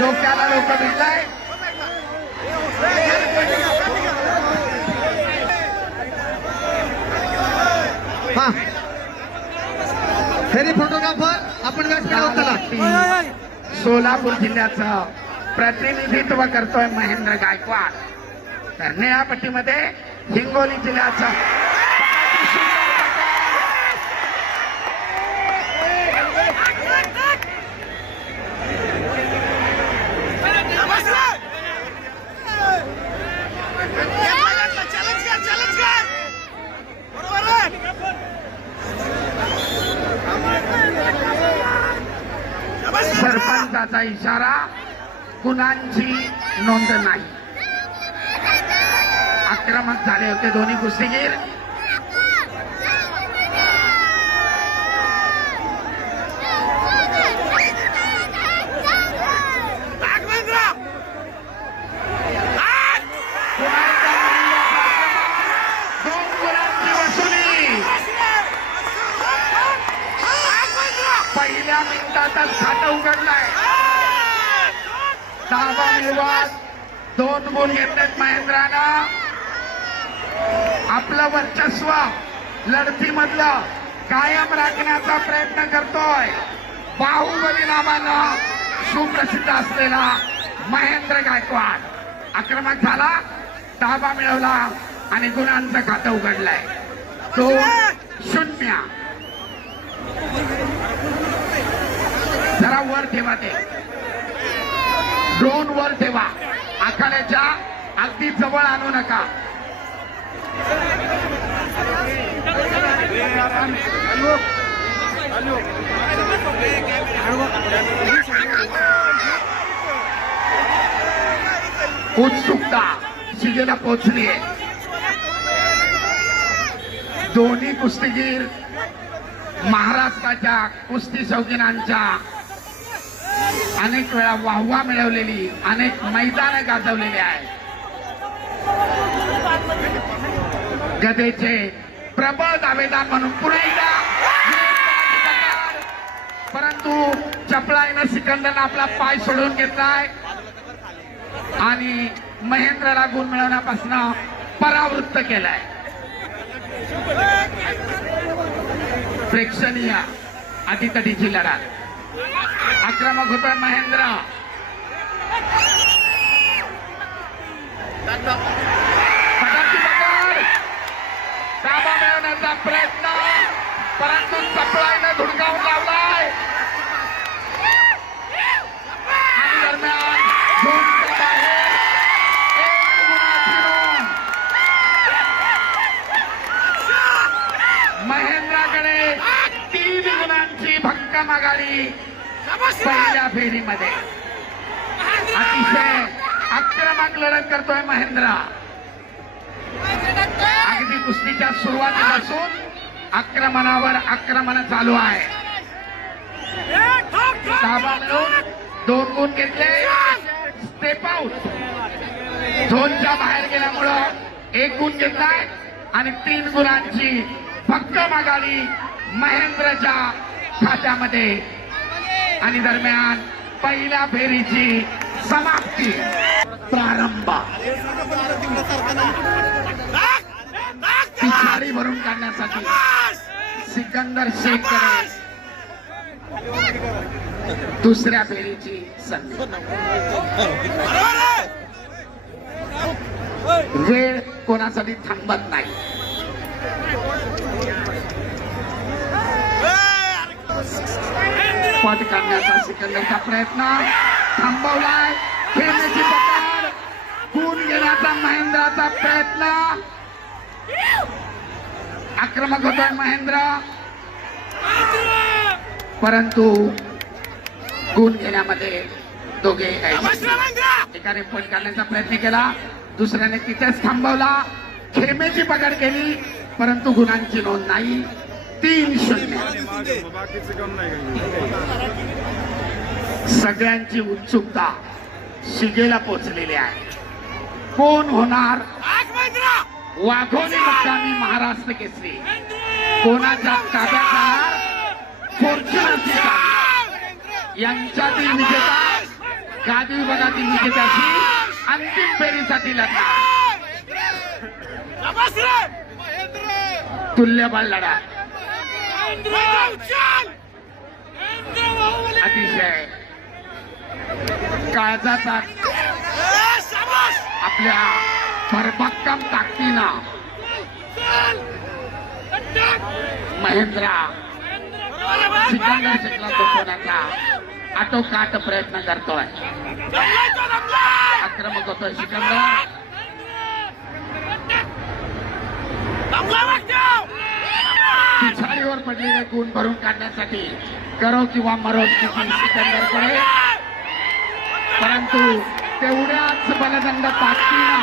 डोक्याला लोक भिडलाय. हा फेरी फोटोग्राफर आपण व्यासपीठावर चला. सोलापूर जिल्ह्याचं प्रतिनिधित्व करतोय महेंद्र गायकवाड. तर निळ्या पट्टीमध्ये हिंगोली जिल्ह्याचं सरपंचाचा इशारा, गुणांची नोंद नाही. आक्रमक झाले होते दोन्ही कुस्तीगीर. दोन गुणांची वसुली. पहिल्या मिनिटातच खातं उघडलंय. 10वा निर्वात 2 गुण घेतलेत महेंद्रानं. आपलं वर्चस्व लढतीमधलं कायम राखण्याचा प्रयत्न करतोय. बाहुबली नावानं सुप्रसिद्ध असलेला महेंद्र गायकवाड आक्रमक झाला, 10वा मिळवला आणि गुणांचं खातं उघडलंय. 2-0. जरा वर ठेवा, ते ड्रोन वर ठेवा, आखाड्याच्या अगदी जवळ आणू नका. उत्सुकता शिगेला पोहोचलीये. दोन्ही कुस्तीगीर महाराष्ट्राच्या कुस्ती शौकीनांच्या अनेक वेळा वाहवा मिळवलेली, अनेक मैदानं गाजवलेली आहेत. गदेचे प्रबळ दावेदार म्हणून पुढे एकदा, परंतु चपळाईनं सिकंदरनं आपला पाय सोडून घेतलाय आणि महेंद्रला गुण मिळवण्यापासून परावृत्त केलाय. प्रेक्षणीय अटीतटीची लढत. आक्रमक होतोय महेंद्र. पटाची पकड, ताबा मिळवण्याचा प्रयत्न, परंतु चपळाईनं धुडकावून लावलाय आणि दरम्यान झोनच्या बाहेर 1 गुणाची नोंद. महेंद्राकडे 3 गुणांची भक्कम आघाडी पहिल्या फेरीमध्ये. अतिशय आक्रमक लढत करतोय महेंद्र. अगदी कुस्तीच्या सुरुवातीपासून आक्रमणावर आक्रमण चालू आहे. 10 मिळून 2 गुण घेतले. स्टेप आउट, झोनच्या बाहेर गेल्यामुळं 1 गुण घेतलाय आणि 3 गुणांची भक्कम आघाडी महेंद्रच्या खात्यामध्ये. आणि दरम्यान पहिल्या फेरीची समाप्ती, प्रारंभ. पिछाडी भरून काढण्यासाठी सिकंदर शेखकडे दुसऱ्या फेरीची संधी. वेळ कोणासाठी थांबत नाही. पद काढण्याचा सिकंदरचा प्रयत्न थांबवलाय. खेळण्याची पकड, गुण घेण्याचा महेंद्राचा प्रयत्न. आक्रमक होतोय महेंद्र, परंतु गुण घेण्यामध्ये दोघे एकाने पद काढण्याचा प्रयत्न केला, दुसऱ्याने तिथेच थांबवला. खेळण्याची पकड केली, परंतु गुणांची नोंद नाही. 3-0. सगळ्यांची उत्सुकता शिगेला पोहोचलेली आहे. कोण होणार वाघोली मुक्कामी महाराष्ट्र केसरी? कोणाच्या ताब्यात जाणार फॉर्च्युनर यांच्यातील विजेता गादी विभागातील विजेत्याशी अंतिम फेरीसाठी लढणार. तुल्यबळ लढा. अतिशय काळजाचा आपल्या भरभक्कम ताकदीनं महेंद्रा सिकंदर शेखला झोपवण्याचा आटोकाट प्रयत्न करतोय. आक्रमक होतोय सिकंदर. पिछाडीवर पडलेले गुण भरून काढण्यासाठी करो किंवा मरो स्थिती सिकंदरकडे, परंतु तेवढ्याच बलदंड ताकदीनं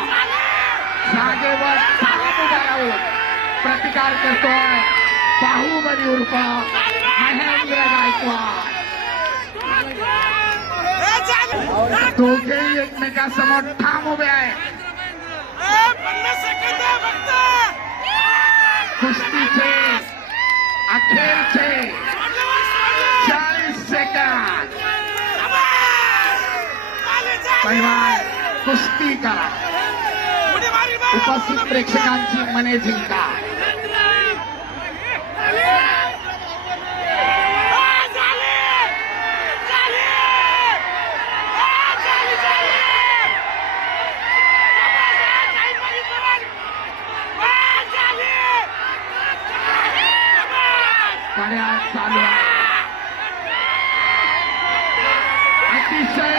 जागेवर ठाम उभा राहून प्रतिकार करतोय बाहुबली उर्फ महेंद्र गायकवाड. दोघेही एकमेकांसमोर ठाम उभे आहेत. कुस्तीचे अखेरचे 40 सेकंद. पैलवान कुस्ती करा. उपस्थित प्रेक्षकांची मने जिंका. पर्याय चालू आहे. अतिशय